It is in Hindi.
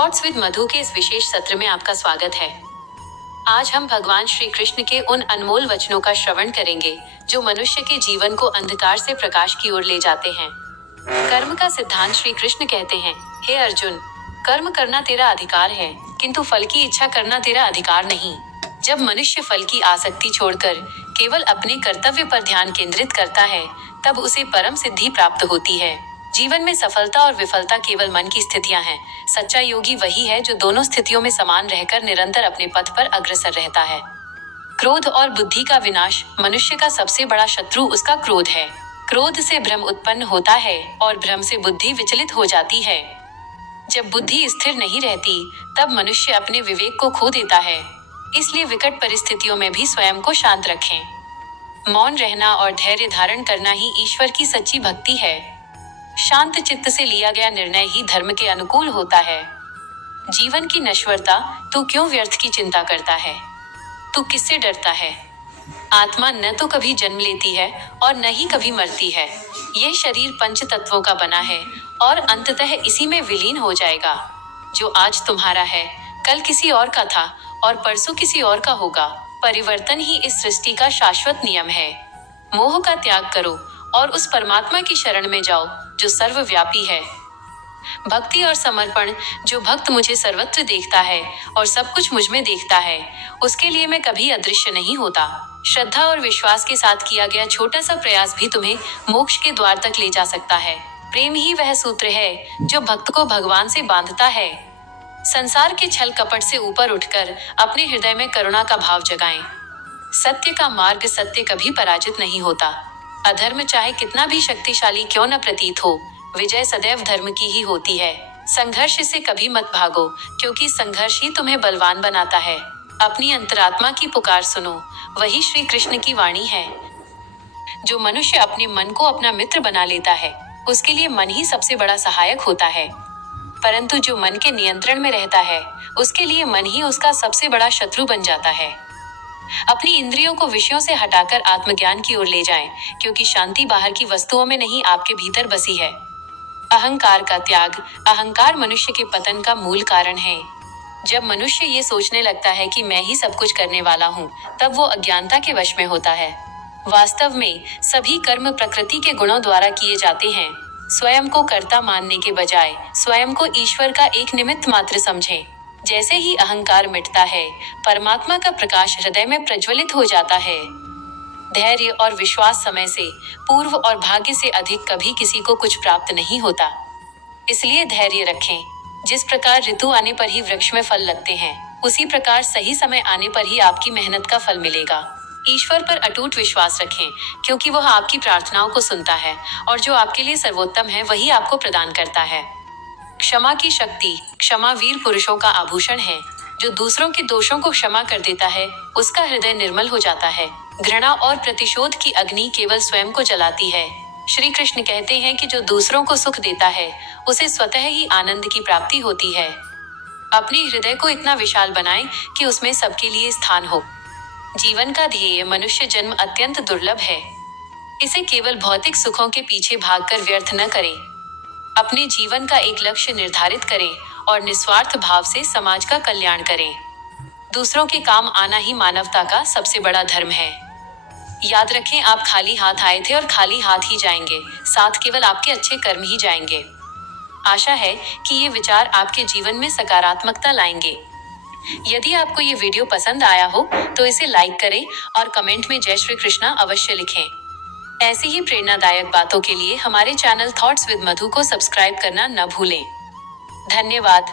थॉट्स विद मधु के इस विशेष सत्र में आपका स्वागत है। आज हम भगवान श्री कृष्ण के उन अनमोल वचनों का श्रवण करेंगे जो मनुष्य के जीवन को अंधकार से प्रकाश की ओर ले जाते हैं। कर्म का सिद्धांत श्री कृष्ण कहते हैं, हे अर्जुन, कर्म करना तेरा अधिकार है, किंतु फल की इच्छा करना तेरा अधिकार नहीं। जब मनुष्य फल की आसक्ति छोड़कर केवल अपने कर्तव्य पर ध्यान केंद्रित करता है, तब उसे परम सिद्धि प्राप्त होती है। जीवन में सफलता और विफलता केवल मन की स्थितियां हैं। सच्चा योगी वही है जो दोनों स्थितियों में समान रहकर निरंतर अपने पथ पर अग्रसर रहता है। क्रोध और बुद्धि का विनाश। मनुष्य का सबसे बड़ा शत्रु उसका क्रोध है। क्रोध से भ्रम उत्पन्न होता है और भ्रम से बुद्धि विचलित हो जाती है। जब बुद्धि स्थिर नहीं रहती, तब मनुष्य अपने विवेक को खो देता है। इसलिए विकट परिस्थितियों में भी स्वयं को शांत रखें। मौन रहना और धैर्य धारण करना ही ईश्वर की सच्ची भक्ति है। शांत चित्त से लिया गया निर्णय ही धर्म के अनुकूल होता है। जीवन की नश्वरता। तू क्यों व्यर्थ की चिंता करता है? तू किससे डरता है? आत्मा न तो कभी जन्म लेती है और न ही कभी मरती है। यह शरीर पंच तत्वों का बना है और अंततः इसी में विलीन हो जाएगा। जो आज तुम्हारा है, कल किसी और का था और परसों किसी और का होगा। परिवर्तन ही इस सृष्टि का शाश्वत नियम है। मोह का त्याग करो और उस परमात्मा की शरण में जाओ जो सर्वव्यापी है। भक्ति और समर्पण। जो भक्त मुझे सर्वत्र देखता है और सब कुछ मुझ में देखता है, उसके लिए मैं कभी अदृश्य नहीं होता। श्रद्धा और विश्वास के साथ किया गया छोटा सा प्रयास भी तुम्हें मोक्ष के द्वार तक ले जा सकता है। प्रेम ही वह सूत्र है जो भक्त को भगवान से बांधता है। संसार के छल कपट से ऊपर उठकर अपने हृदय में करुणा का भाव जगाएं। सत्य का मार्ग। सत्य कभी पराजित नहीं होता। अधर्म चाहे कितना भी शक्तिशाली क्यों न प्रतीत हो, विजय सदैव धर्म की ही होती है। संघर्ष से कभी मत भागो, क्योंकि संघर्ष ही तुम्हें बलवान बनाता है। अपनी अंतरात्मा की पुकार सुनो, वही श्री कृष्ण की वाणी है। जो मनुष्य अपने मन को अपना मित्र बना लेता है, उसके लिए मन ही सबसे बड़ा सहायक होता है। परंतु जो मन के नियंत्रण में रहता है, उसके लिए मन ही उसका सबसे बड़ा शत्रु बन जाता है। अपनी इंद्रियों को विषयों से हटाकर आत्मज्ञान की ओर ले जाएं, क्योंकि शांति बाहर की वस्तुओं में नहीं, आपके भीतर बसी है। अहंकार का त्याग। अहंकार मनुष्य के पतन का मूल कारण है। जब मनुष्य ये सोचने लगता है कि मैं ही सब कुछ करने वाला हूँ, तब वो अज्ञानता के वश में होता है। वास्तव में सभी कर्म प्रकृति के गुणों द्वारा किए जाते हैं। स्वयं को कर्ता मानने के बजाय स्वयं को ईश्वर का एक निमित्त मात्र समझें। जैसे ही अहंकार मिटता है, परमात्मा का प्रकाश हृदय में प्रज्वलित हो जाता है। धैर्य और विश्वास। समय से पूर्व और भाग्य से अधिक कभी किसी को कुछ प्राप्त नहीं होता। इसलिए धैर्य रखें। जिस प्रकार ऋतु आने पर ही वृक्ष में फल लगते हैं, उसी प्रकार सही समय आने पर ही आपकी मेहनत का फल मिलेगा। ईश्वर पर अटूट विश्वास रखें, क्योंकि वह आपकी प्रार्थनाओं को सुनता है और जो आपके लिए सर्वोत्तम है वही आपको प्रदान करता है। क्षमा की शक्ति। क्षमा वीर पुरुषों का आभूषण है। जो दूसरों के दोषों को क्षमा कर देता है, उसका हृदय निर्मल हो जाता है। घृणा और प्रतिशोध की अग्नि केवल स्वयं को जलाती है। श्री कृष्ण कहते हैं कि जो दूसरों को सुख देता है, उसे स्वतः ही आनंद की प्राप्ति होती है। अपने हृदय को इतना विशाल बनाएं कि उसमें सबके लिए स्थान हो। जीवन का ध्येय। मनुष्य जन्म अत्यंत दुर्लभ है। इसे केवल भौतिक सुखों के पीछे भागकर व्यर्थ न करें। अपने जीवन का एक लक्ष्य निर्धारित करें और निस्वार्थ भाव से समाज का कल्याण करें। दूसरों के काम आना ही मानवता का सबसे बड़ा धर्म है। याद रखें, आप खाली हाथ आए थे और खाली हाथ ही जाएंगे। साथ केवल आपके अच्छे कर्म ही जाएंगे। आशा है कि ये विचार आपके जीवन में सकारात्मकता लाएंगे। यदि आपको ये वीडियो पसंद आया हो तो इसे लाइक करें और कमेंट में जय श्री कृष्णा अवश्य लिखें। ऐसी ही प्रेरणादायक बातों के लिए हमारे चैनल थॉट्स विद मधु को सब्सक्राइब करना न भूलें। धन्यवाद।